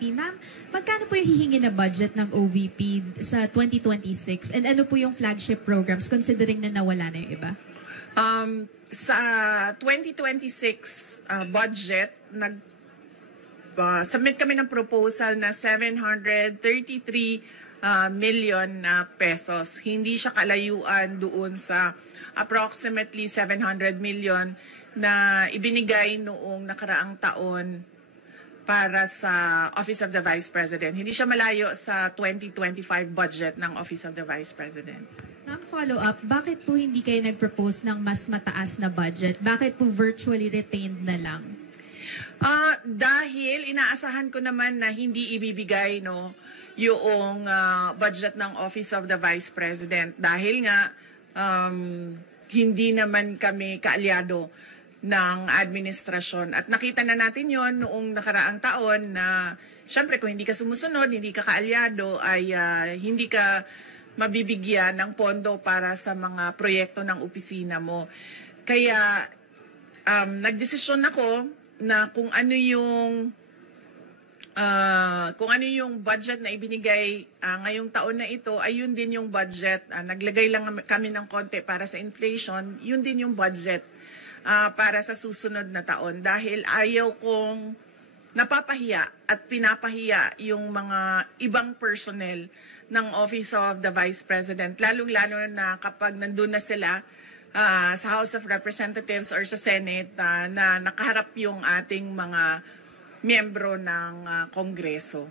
OVP. Ma'am, magkano po yung hihingi na budget ng OVP sa 2026? And ano po yung flagship programs considering na nawala na yung iba? Sa 2026 budget, submit kami ng proposal na 733 million pesos. Hindi siya kalayuan doon sa approximately 700 million na ibinigay noong nakaraang taon para sa Office of the Vice President. Hindi siya malayo sa 2025 budget ng Office of the Vice President. Ma'am, follow-up, bakit po hindi kayo nag-propose ng mas mataas na budget? Bakit po virtually retained na lang? Dahil inaasahan ko naman na hindi ibibigay yung budget ng Office of the Vice President. Dahil nga hindi naman kami kaalyado ng administrasyon. At nakita na natin yon noong nakaraang taon na syempre kung hindi ka sumusunod, hindi ka kaalyado, ay hindi ka mabibigyan ng pondo para sa mga proyekto ng opisina mo. Kaya nagdesisyon ako na kung ano yung budget na ibinigay ngayong taon na ito, ay yun din yung budget. Naglagay lang kami ng konti para sa inflation, yun din yung budget para sa susunod na taon. Dahil ayaw kong napapahiya at pinapahiya yung mga ibang personnel ng Office of the Vice President, lalong-lalo na kapag nandun na sila sa House of Representatives or sa Senate na nakaharap yung ating mga miyembro ng Kongreso.